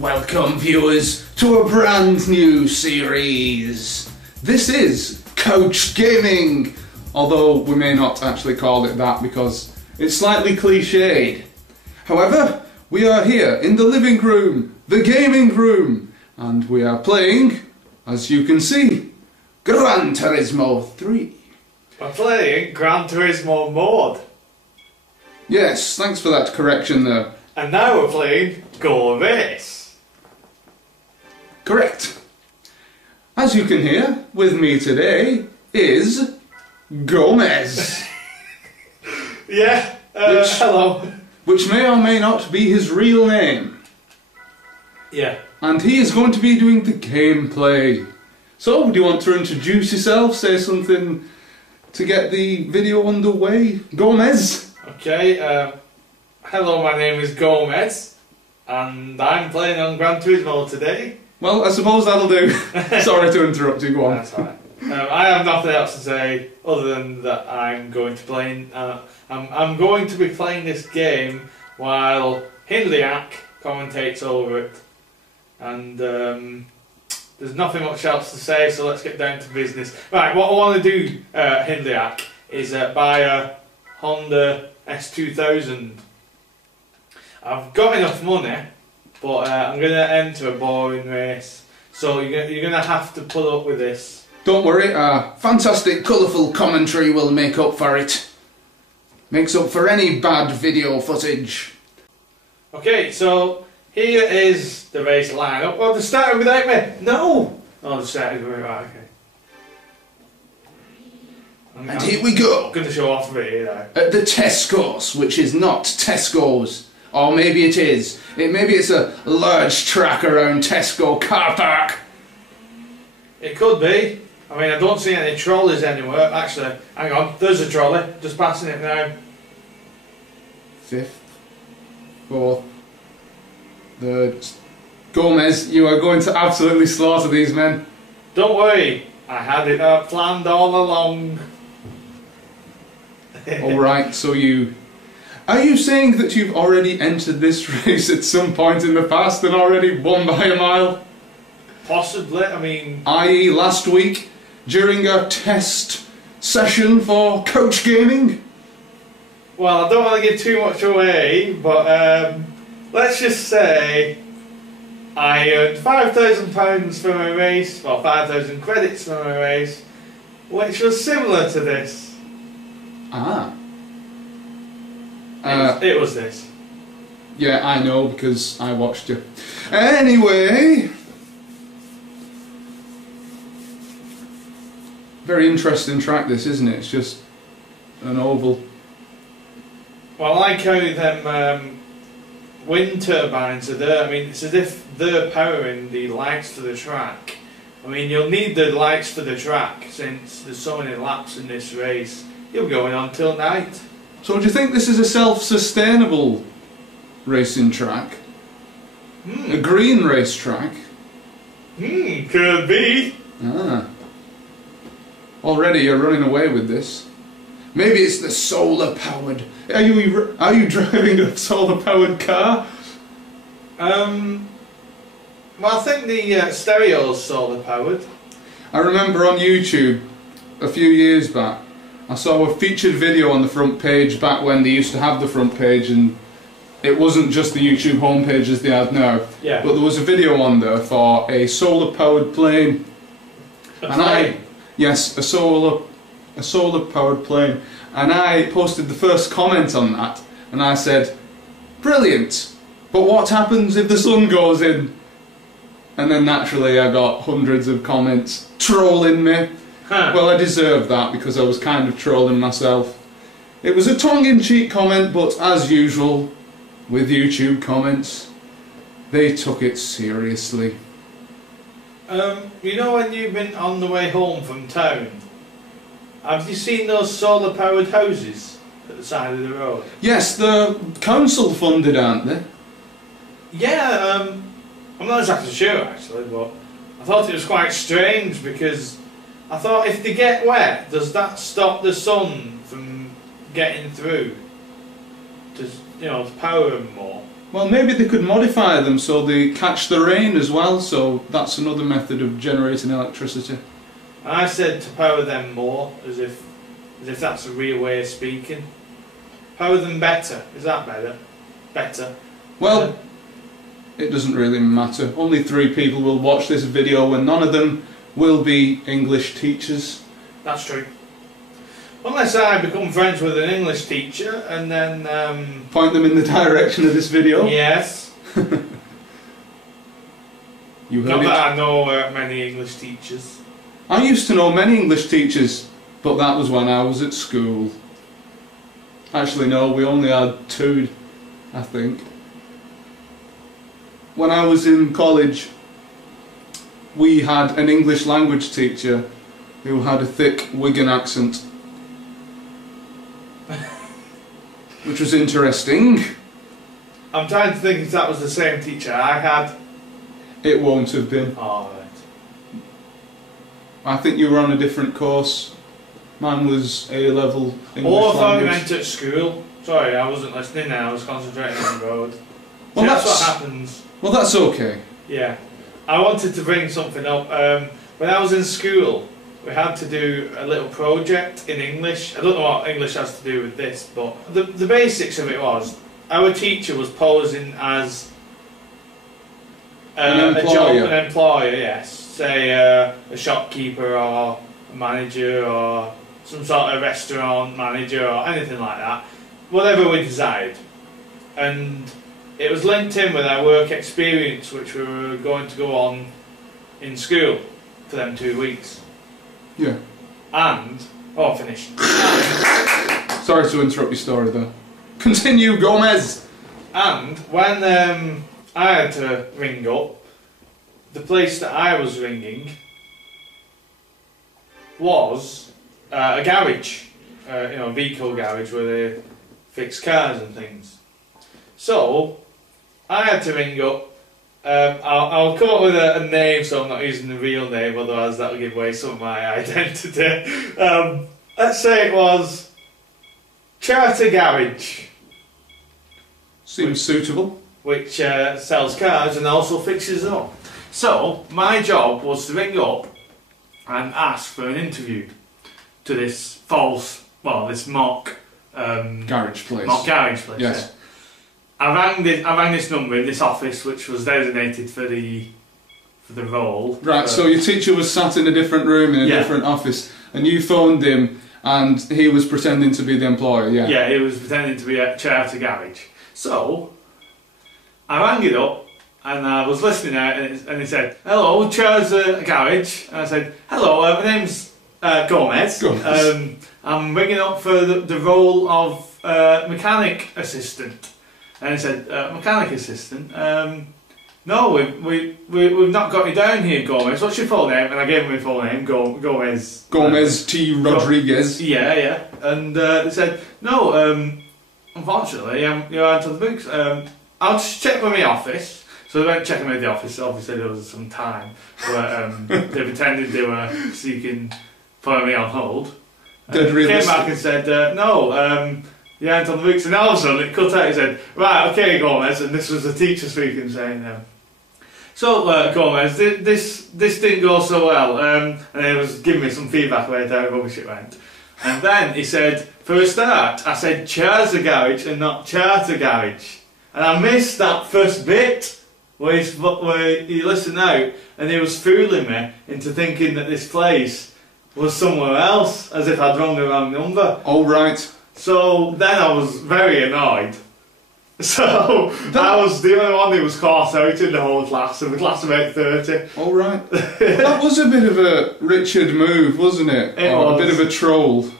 Welcome viewers to a brand new series. This is Coach Gaming, although we may not actually call it that because it's slightly cliched. However, we are here in the living room, the gaming room, and we are playing, as you can see, Gran Turismo 3. We're playing Gran Turismo mode. Yes, thanks for that correction there. And now we're playing Go Race. Correct. As you can hear, with me today is Gomez. Yeah, hello. Which may or may not be his real name. Yeah. And he is going to be doing the gameplay. So, do you want to introduce yourself, say something to get the video underway? Gomez? Okay, hello, my name is Gomez, and I'm playing on Gran Turismo today. Well, I suppose that'll do. Sorry to interrupt you, go on. That's alright. I have nothing else to say other than that I'm going to play. I'm going to be playing this game while hindeyak commentates over it, and there's nothing much else to say. So let's get down to business. Right, what I want to do, hindeyak, is buy a Honda S2000. I've got enough money, but I'm going to enter a boring race, so you're going to have to put up with this. Don't worry, fantastic colourful commentary will make up for it. Makes up for any bad video footage. Okay, so here is the race lineup. Well, they started without me. No! Oh, they started with me, right, okay. And here we go. I'm going to show off a bit here now. At the Tesco's, which is not Tesco's. Or maybe it is. Maybe it's a large track around Tesco car park. It could be. I mean, I don't see any trolleys anywhere. Actually, hang on, there's a trolley. Just passing it now. 5th, 4th, 3rd. Gomez, you are going to absolutely slaughter these men. Don't worry, I had it planned all along. Alright, so are you saying that you've already entered this race at some point in the past and already won by a mile? Possibly, I mean... i.e. last week, during a test session for Coach Gaming? Well, I don't want to give too much away, but let's just say I earned £5,000 for my race, well, 5,000 credits for my race, which was similar to this. Ah. It was this. Yeah, I know because I watched you. Anyway, very interesting track this, isn't it? It's just an oval. Well, I like how them wind turbines are there. I mean, it's as if they're powering the lights for the track. I mean, you'll need the lights for the track since there's so many laps in this race. You'll be going on till night. So do you think this is a self-sustainable racing track? A green race track? Could be. Ah. Already you're running away with this. Maybe it's the solar-powered... Are you driving a solar-powered car? Well, I think the stereo's solar-powered. I remember on YouTube, a few years back, I saw a featured video on the front page back when they used to have the front page, and it wasn't just the YouTube homepage as they have now. Yeah. But there was a video on there for a solar-powered plane. Yes, a solar-powered plane. And I posted the first comment on that, and I said, "Brilliant, but what happens if the sun goes in?" And then naturally I got hundreds of comments trolling me. Well, I deserved that because I was kind of trolling myself. It was a tongue-in-cheek comment, but as usual with YouTube comments, they took it seriously. You know when you've been on the way home from town, have you seen those solar-powered houses at the side of the road? Yes, they're council funded, aren't they? Yeah, I'm not exactly sure actually, but I thought it was quite strange because I thought if they get wet, does that stop the sun from getting through to, to power them more? Well, maybe they could modify them so they catch the rain as well, so that's another method of generating electricity. I said to power them more, as if that's a real way of speaking. Power them better. Is that better? Better. Well, it doesn't really matter. Only 3 people will watch this video and none of them will be English teachers. That's true. Unless I become friends with an English teacher and then... Point them in the direction of this video? Yes. You heard Not it. that I know many English teachers. I used to know many English teachers, but that was when I was at school. Actually no, we only had 2, I think. When I was in college, we had an English language teacher who had a thick Wigan accent. Which was interesting. I'm trying to think if that was the same teacher I had. It won't have been. Oh, right. I think you were on a different course. Mine was A-level English Oh, I thought you language. meant at school. Sorry, I wasn't listening then, I was concentrating on the road. Well, See, that's that's- what happens. Well, that's okay. Yeah. I wanted to bring something up. When I was in school, we had to do a little project in English. I don't know what English has to do with this, but the basics of it was, our teacher was posing as An an employer, yes. Say a shopkeeper or a manager or some sort of restaurant manager or anything like that. Whatever we desired. And it was linked in with our work experience, which we were going to go on in school for them 2 weeks. Yeah. And, oh, finished. Sorry to interrupt your story there. Continue, Gomez! And when I had to ring up, the place that I was ringing was a garage, a vehicle garage where they fix cars and things. So, I had to ring up. I'll come up with a name, so I'm not using the real name, otherwise that'll give away some of my identity. Let's say it was Charter Garage, Seems suitable. which sells cars and also fixes them up. So, my job was to ring up and ask for an interview to this this mock Garage place. mock garage place. Yes. Yeah. I rang this number in this office, which was designated for the role. Right, so your teacher was sat in a different room in a Yeah. different office, and you phoned him, and he was pretending to be the employer, yeah? Yeah, he was pretending to be a Charter Garage. So, I rang it up, and I was listening out, and he said, "Hello, Charter Garage." And I said, "Hello, my name's Gomez. Gomez. I'm ringing up for the role of mechanic assistant." And he said, "Mechanic assistant? No, we've not got you down here, Gomez. What's your full name?" And I gave him my full name, Gomez. Gomez T. Rodriguez. Yeah. And they said, "No, unfortunately, you're out of the books. I'll just check with my office." So they went checking with the office. Obviously, there was some time, but they pretended they were seeking, putting me on hold. Dead Came realistic. back and said, "No, you aren't on the books." And all of a sudden, it cut out. He said, "Right, okay, Gomez." And this was the teacher speaking, saying, "So, Gomez, this didn't go so well." And he was giving me some feedback about how rubbish it went. And then he said, "For a start, I said Charter Garage and not Charter Garage." And I missed that first bit where he listened out and he was fooling me into thinking that this place was somewhere else, as if I'd rung the wrong number. All right. So then I was very annoyed. So I was the only one who was caught out in the whole class, and the class of about 30. All right. Well, that was a bit of a Richard move, wasn't it? It Or was. a bit of a troll.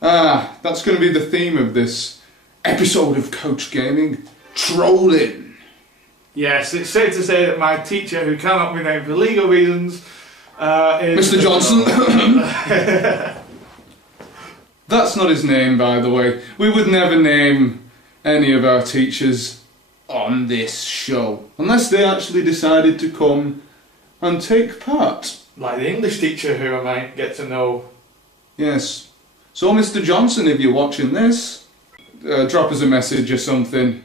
That's going to be the theme of this episode of Coach Gaming. Trolling. Yes, it's safe to say that my teacher, who cannot be named for legal reasons, is... Mr. Johnson. That's not his name, by the way. We would never name any of our teachers on this show, unless they actually decided to come and take part. Like the English teacher who I might get to know. Yes. So, Mr. Johnson, if you're watching this, drop us a message or something.